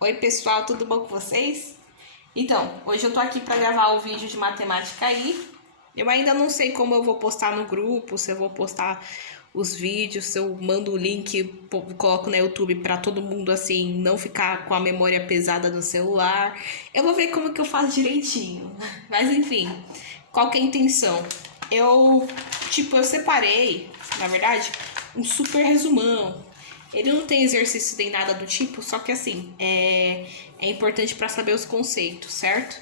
Oi pessoal, tudo bom com vocês? Então, hoje eu tô aqui para gravar o vídeo de matemática aí. Eu ainda não sei como eu vou postar no grupo, se eu vou postar os vídeos, se eu mando o link, coloco no YouTube para todo mundo assim não ficar com a memória pesada no celular. Eu vou ver como que eu faço direitinho. Mas enfim, qual que é a intenção? Eu separei, na verdade, um super resumão. Ele não tem exercício nem nada do tipo, só que assim, é importante para saber os conceitos, certo?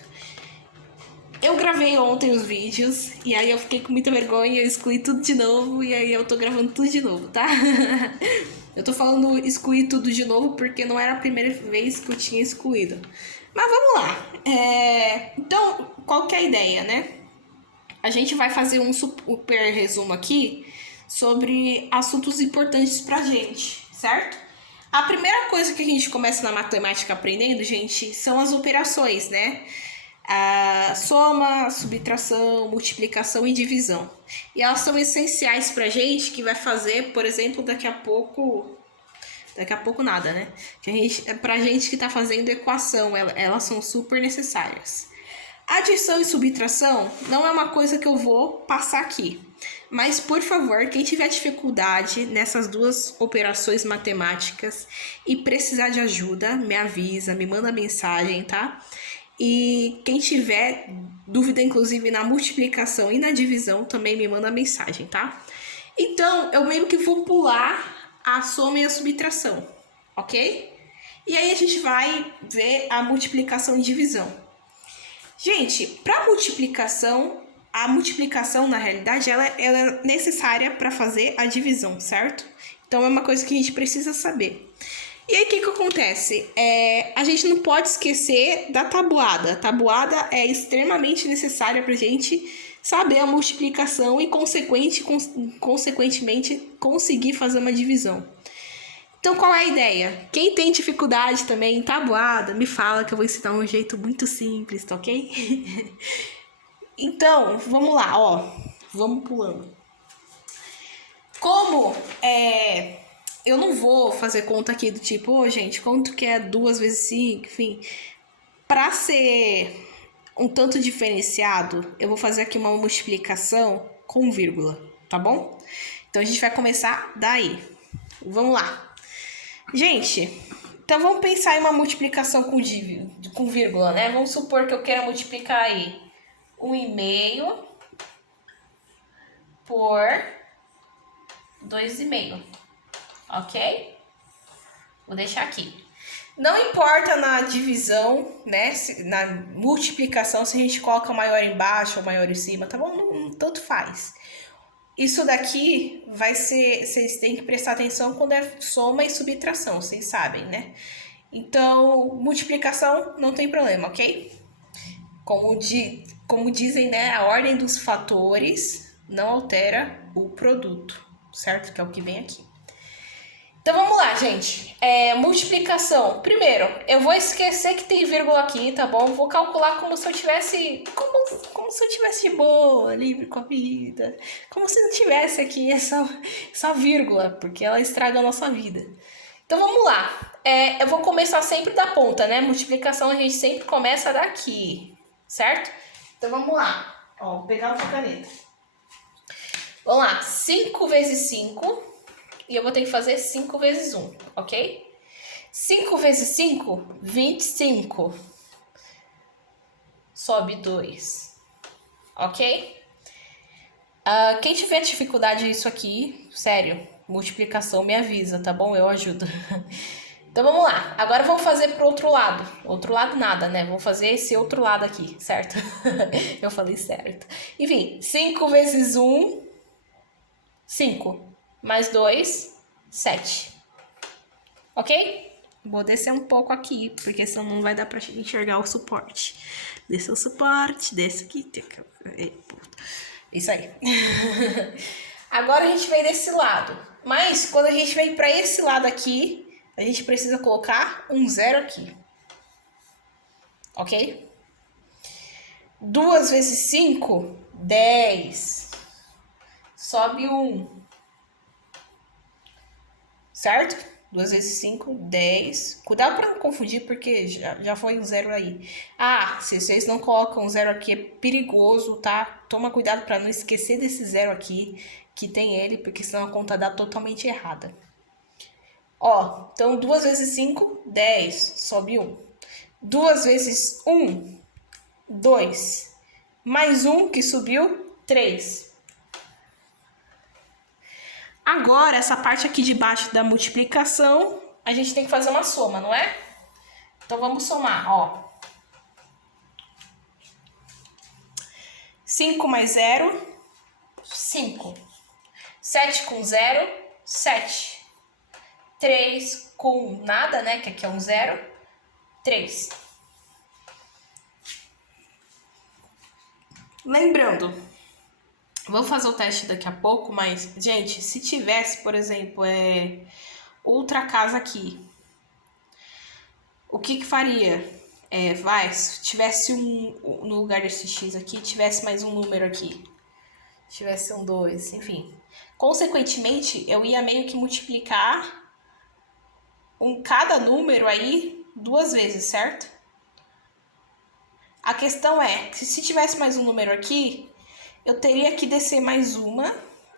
Eu gravei ontem os vídeos e aí eu fiquei com muita vergonha, eu excluí tudo de novo e aí eu tô gravando tudo de novo, tá? Eu tô falando excluir tudo de novo porque não era a primeira vez que eu tinha excluído. Mas vamos lá. Então, qual que é a ideia, né? A gente vai fazer um super resumo aqui sobre assuntos importantes pra gente, certo? A primeira coisa que a gente começa na matemática aprendendo, gente, são as operações, né? A soma, subtração, multiplicação e divisão. E elas são essenciais pra gente, que vai fazer, por exemplo, daqui a pouco nada, né? Pra gente que tá fazendo equação, elas são super necessárias. Adição e subtração não é uma coisa que eu vou passar aqui. Mas, por favor, quem tiver dificuldade nessas duas operações matemáticas e precisar de ajuda, me avisa, me manda mensagem, tá? E quem tiver dúvida, inclusive, na multiplicação e na divisão, também me manda mensagem, tá? Então, eu meio que vou pular a soma e a subtração, ok? E aí a gente vai ver a multiplicação e divisão. Gente, para multiplicação, a multiplicação na realidade ela é necessária para fazer a divisão, certo? Então é uma coisa que a gente precisa saber. E aí o que acontece? A gente não pode esquecer da tabuada. A tabuada é extremamente necessária para a gente saber a multiplicação e consequentemente conseguir fazer uma divisão. Então, qual é a ideia? Quem tem dificuldade também em tabuada, me fala que eu vou ensinar um jeito muito simples, tá ok? Então, vamos lá, ó. Vamos pulando. Como eu não vou fazer conta aqui do tipo, gente, quanto que é 2 vezes 5, enfim. Para ser um tanto diferenciado, eu vou fazer aqui uma multiplicação com vírgula, tá bom? Então, a gente vai começar daí. Vamos lá. Gente, então vamos pensar em uma multiplicação com vírgula, né? Vamos supor que eu quero multiplicar aí 1,5 por 2,5, ok? Vou deixar aqui. Não importa na divisão, né? Na multiplicação, se a gente coloca maior embaixo ou maior em cima, tá bom? Tanto faz. Isso daqui vai ser, vocês têm que prestar atenção quando é soma e subtração, vocês sabem, né? Então, multiplicação não tem problema, ok? Como dizem, né? A ordem dos fatores não altera o produto, certo? Que é o que vem aqui. Então vamos lá, gente. Multiplicação. Primeiro, eu vou esquecer que tem vírgula aqui, tá bom? Vou calcular como se eu tivesse. Como se eu tivesse de boa, livre com a vida. Como se não tivesse aqui essa vírgula, porque ela estraga a nossa vida. Então vamos lá. Eu vou começar sempre da ponta, né? Multiplicação a gente sempre começa daqui, certo? Então vamos lá. Ó, vou pegar outra caneta. Vamos lá. 5 vezes 5. E eu vou ter que fazer 5 vezes 1, ok? 5 vezes 5, 25. Sobe 2, ok? Quem tiver dificuldade nisso aqui, sério, multiplicação me avisa, tá bom? Eu ajudo. Então vamos lá. Agora vamos fazer pro outro lado. Outro lado nada, né? Vamos fazer esse outro lado aqui, certo? Eu falei certo. Enfim, 5 vezes 1, 5. Mais 2, 7. Ok? Vou descer um pouco aqui, porque senão não vai dar pra enxergar o suporte. Desce o suporte, desce aqui. Isso aí. Agora a gente vem desse lado. Mas quando a gente vem pra esse lado aqui, a gente precisa colocar um 0 aqui. Ok? 2 vezes 5, 10. Sobe 1. Certo? 2 vezes 5, 10. Cuidado para não confundir, porque já foi um zero aí. Ah, se vocês não colocam zero aqui, é perigoso, tá? Toma cuidado para não esquecer desse zero aqui, que tem ele, porque senão a conta dá totalmente errada. Ó, então 2 vezes 5, 10. Sobe 1. 2 vezes 1, 2. Mais 1 que subiu, 3. Agora, essa parte aqui de baixo da multiplicação, a gente tem que fazer uma soma, não é? Então, vamos somar, ó. 5 mais 0, 5. 7 com 0, 7. 3 com nada, né? Que aqui é um 0, 3. Lembrando, vou fazer o teste daqui a pouco, mas, gente, se tivesse, por exemplo, outra casa aqui, o que faria? Se tivesse no lugar desse X aqui, tivesse mais um número aqui, tivesse um 2, enfim. Consequentemente, eu ia meio que multiplicar cada número aí 2 vezes, certo? A questão é que se tivesse mais um número aqui, eu teria que descer mais uma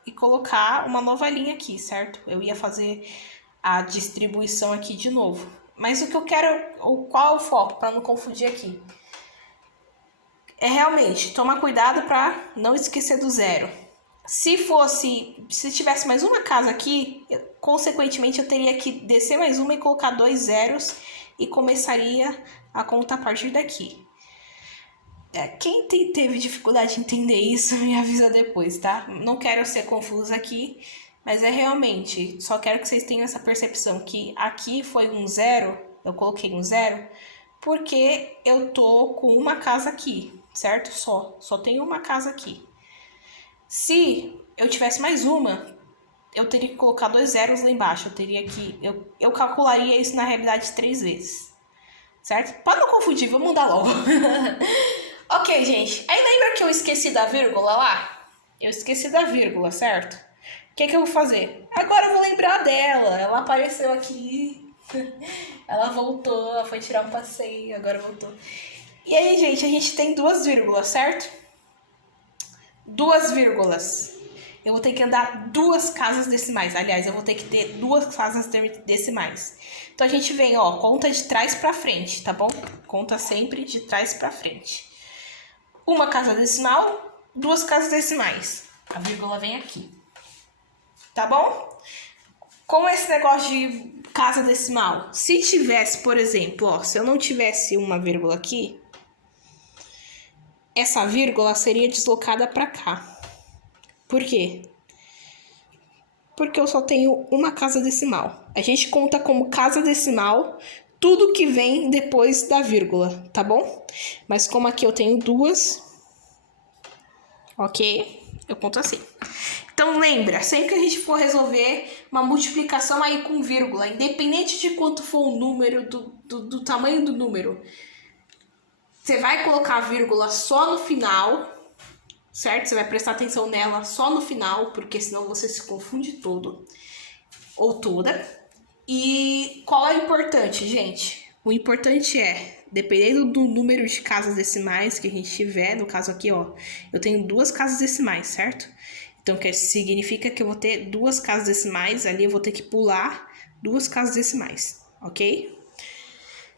e colocar uma nova linha aqui, certo? Eu ia fazer a distribuição aqui de novo. Mas o que eu quero, qual é o foco, para não confundir aqui? É realmente tomar cuidado para não esquecer do zero. Se tivesse mais uma casa aqui, consequentemente eu teria que descer mais uma e colocar 2 zeros e começaria a conta a partir daqui. Quem teve dificuldade de entender isso, me avisa depois, tá? Não quero ser confusa aqui, mas realmente, só quero que vocês tenham essa percepção que aqui foi um zero, eu coloquei um zero, porque eu tô com uma casa aqui, certo? Só tem uma casa aqui. Se eu tivesse mais uma, eu teria que colocar 2 zeros lá embaixo, eu calcularia isso na realidade 3 vezes, certo? Para não confundir, vamos mudar logo. Ok, gente. Aí lembra que eu esqueci da vírgula lá? Eu esqueci da vírgula, certo? O que eu vou fazer? Agora eu vou lembrar dela. Ela apareceu aqui. Ela voltou, ela foi tirar um passeio, agora voltou. E aí, gente, a gente tem 2 vírgulas, certo? 2 vírgulas. Eu vou ter que andar 2 casas decimais. Aliás, eu vou ter que ter 2 casas decimais. Então a gente vem, ó, conta de trás pra frente, tá bom? Conta sempre de trás pra frente. Uma casa decimal, 2 casas decimais. A vírgula vem aqui. Tá bom? Com esse negócio de casa decimal, se tivesse, por exemplo, ó, se eu não tivesse uma vírgula aqui, essa vírgula seria deslocada para cá. Por quê? Porque eu só tenho uma casa decimal. A gente conta como casa decimal tudo que vem depois da vírgula, tá bom? Mas como aqui eu tenho 2, ok? Eu conto assim. Então lembra, sempre que a gente for resolver uma multiplicação aí com vírgula, independente de quanto for o número, do tamanho do número, você vai colocar a vírgula só no final, certo? Você vai prestar atenção nela só no final, porque senão você se confunde todo ou toda. E qual é o importante, gente? O importante dependendo do número de casas decimais que a gente tiver, no caso aqui, ó, eu tenho 2 casas decimais, certo? Então, que significa que eu vou ter 2 casas decimais, ali eu vou ter que pular 2 casas decimais, ok?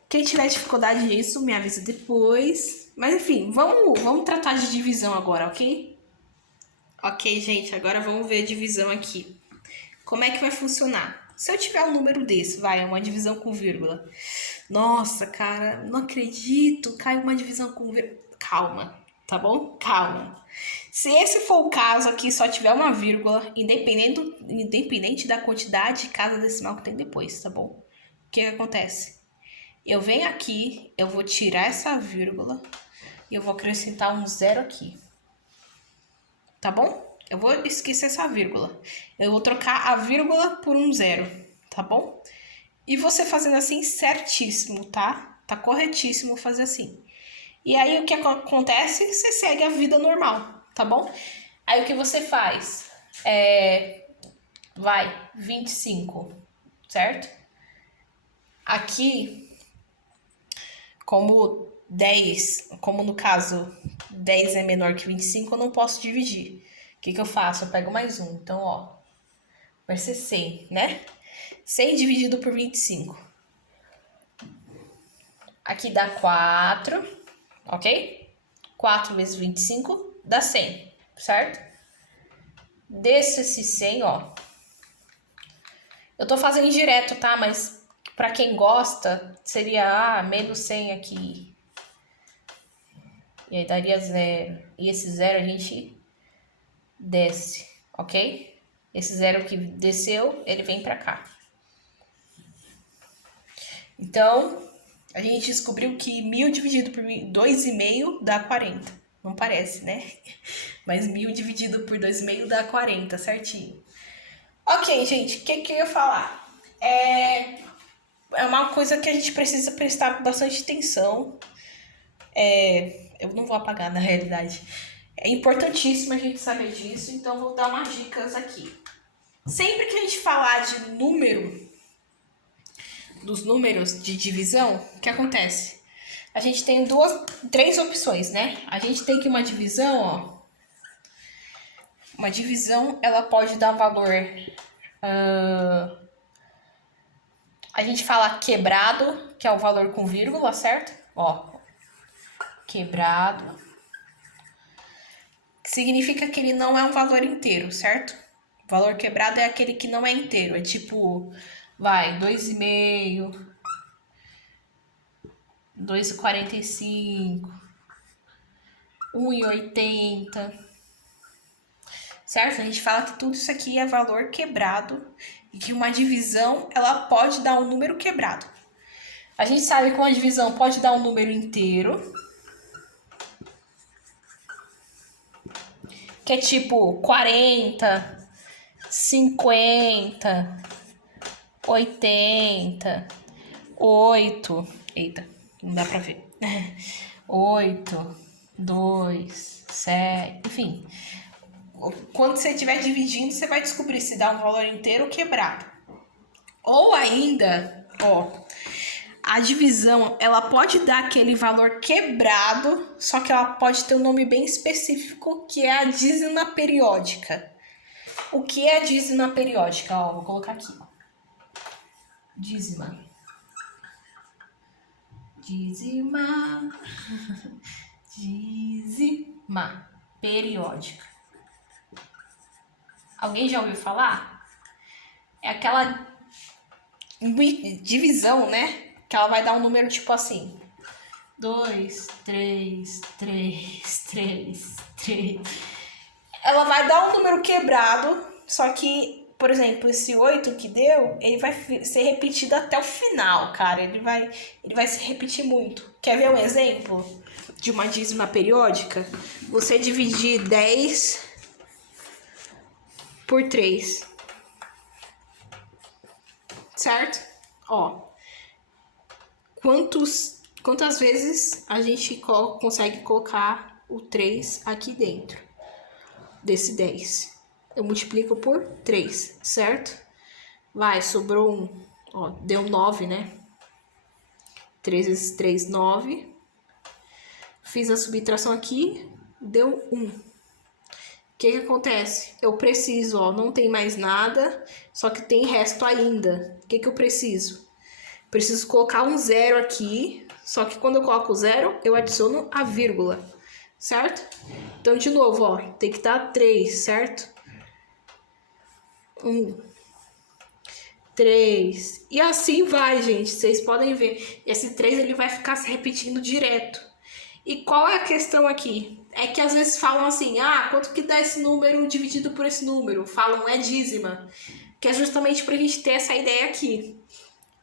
Quem tiver dificuldade nisso, me avisa depois. Mas, enfim, vamos tratar de divisão agora, ok? Ok, gente, agora vamos ver a divisão aqui. Como é que vai funcionar? Se eu tiver um número desse, uma divisão com vírgula. Nossa, cara, não acredito, caiu uma divisão com vírgula. Calma, tá bom? Calma. Se esse for o caso aqui, só tiver uma vírgula, independente da quantidade de casa decimal que tem depois, tá bom? O que acontece? Eu venho aqui, eu vou tirar essa vírgula e eu vou acrescentar um 0 aqui. Tá bom? Eu vou esquecer essa vírgula. Eu vou trocar a vírgula por um 0, tá bom? E você fazendo assim certíssimo, tá? Tá corretíssimo fazer assim. E aí, o que acontece? Você segue a vida normal, tá bom? Aí, o que você faz? 25, certo? Aqui, como 10, como no caso 10 é menor que 25, eu não posso dividir. O que eu faço? Eu pego mais um. Então, ó, vai ser 100, né? 100 dividido por 25. Aqui dá 4, ok? 4 vezes 25 dá 100, certo? Desço esse 100, ó. Eu tô fazendo direto, tá? Mas pra quem gosta, seria menos 100 aqui. E aí daria 0. E esse 0 a gente desce, ok? Esse 0 que desceu, ele vem pra cá. Então, a gente descobriu que 1000 dividido por 2,5 dá 40. Não parece, né? Mas 1000 dividido por 2,5 dá 40, certinho. Ok, gente, o que eu ia falar? É uma coisa que a gente precisa prestar bastante atenção. Eu não vou apagar, na realidade. É importantíssimo a gente saber disso, então vou dar umas dicas aqui. Sempre que a gente falar de número, dos números de divisão, o que acontece? A gente tem três opções, né? A gente tem que uma divisão, ó. Uma divisão, ela pode dar um valor... a gente fala quebrado, que é o valor com vírgula, certo? Ó, quebrado. Que significa que ele não é um valor inteiro, certo? O valor quebrado é aquele que não é inteiro. É tipo, vai, 2,5, 2,45, 1,80. Certo? A gente fala que tudo isso aqui é valor quebrado e que uma divisão, ela pode dar um número quebrado. A gente sabe que uma divisão pode dar um número inteiro, que é tipo 40, 50, 80, 8. Eita, não dá pra ver. 8, 2, 7, enfim. Quando você estiver dividindo, você vai descobrir se dá um valor inteiro ou quebrado. Ou ainda, ó, a divisão, ela pode dar aquele valor quebrado, só que ela pode ter um nome bem específico, que é a dízima periódica. O que é a dízima periódica? Ó, vou colocar aqui. Dízima. Dízima. Dízima periódica. Alguém já ouviu falar? É aquela divisão, né? Que ela vai dar um número tipo assim: 2, 3, 3, 3, 3. Ela vai dar um número quebrado, só que, por exemplo, esse 8 que deu, ele vai ser repetido até o final, cara. Ele vai se repetir muito. Quer ver um exemplo de uma dízima periódica? Você dividir 10 por 3. Certo? Ó, quantas vezes a gente consegue colocar o 3 aqui dentro desse 10? Eu multiplico por 3, certo? Vai, sobrou 1. Ó, deu 9, né? 3 vezes 3, 9. Fiz a subtração aqui, deu 1. O que acontece? Eu preciso, ó, não tem mais nada, só que tem resto ainda. O que eu preciso? Preciso colocar um 0 aqui, só que quando eu coloco o 0, eu adiciono a vírgula, certo? Então, de novo, ó, tem que dar 3, certo? 1, 3, e assim vai, gente, vocês podem ver. Esse 3, ele vai ficar se repetindo direto. E qual é a questão aqui? É que às vezes falam assim, ah, quanto que dá esse número dividido por esse número? Falam, é dízima. Que é justamente pra gente ter essa ideia aqui.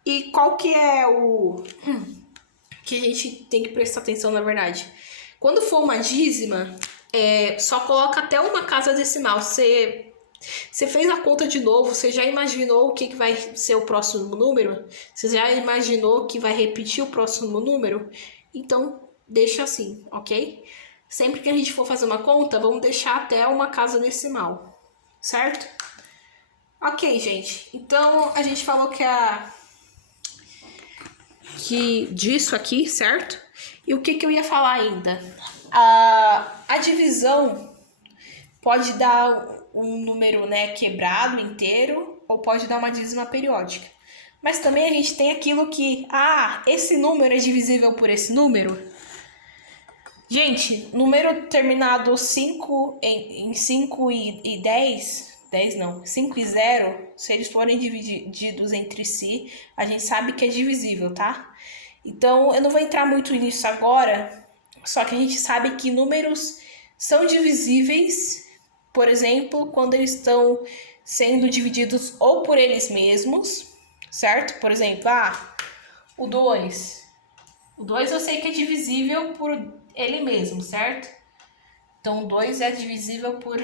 E qual que é o... que a gente tem que prestar atenção, na verdade? Quando for uma dízima, só coloca até uma casa decimal. Você fez a conta de novo, você já imaginou o que vai ser o próximo número? Você já imaginou que vai repetir o próximo número? Então, deixa assim, ok? Sempre que a gente for fazer uma conta, vamos deixar até uma casa decimal, certo? Ok, gente. Então, a gente falou que disso aqui, certo? E o que eu ia falar ainda? A divisão pode dar um número, né, quebrado inteiro, ou pode dar uma dízima periódica. Mas também a gente tem aquilo que, esse número é divisível por esse número. Gente, número terminado 5 em 5 e 10, 10 não, 5 e 0, se eles forem divididos entre si, a gente sabe que é divisível, tá? Então, eu não vou entrar muito nisso agora, só que a gente sabe que números são divisíveis, por exemplo, quando eles estão sendo divididos ou por eles mesmos, certo? Por exemplo, o 2. O 2 eu sei que é divisível por ele mesmo, certo? Então, o 2 é divisível por...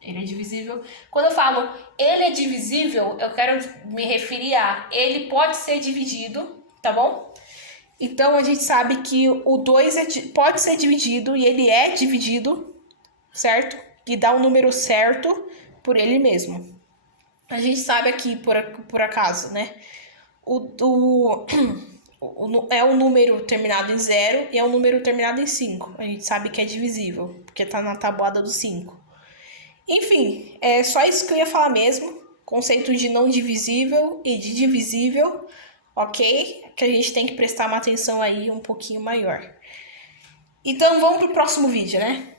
ele é divisível... Quando eu falo ele é divisível, eu quero me referir a... ele pode ser dividido, tá bom? Então, a gente sabe que o 2 pode ser dividido e ele é dividido, certo? E dá um número certo por ele mesmo. A gente sabe aqui, por acaso, né? É um número terminado em 0 e é um número terminado em 5. A gente sabe que é divisível, porque tá na tabuada do 5. Enfim, é só isso que eu ia falar mesmo. Conceito de não divisível e de divisível, ok? Que a gente tem que prestar uma atenção aí um pouquinho maior. Então, vamos pro próximo vídeo, né?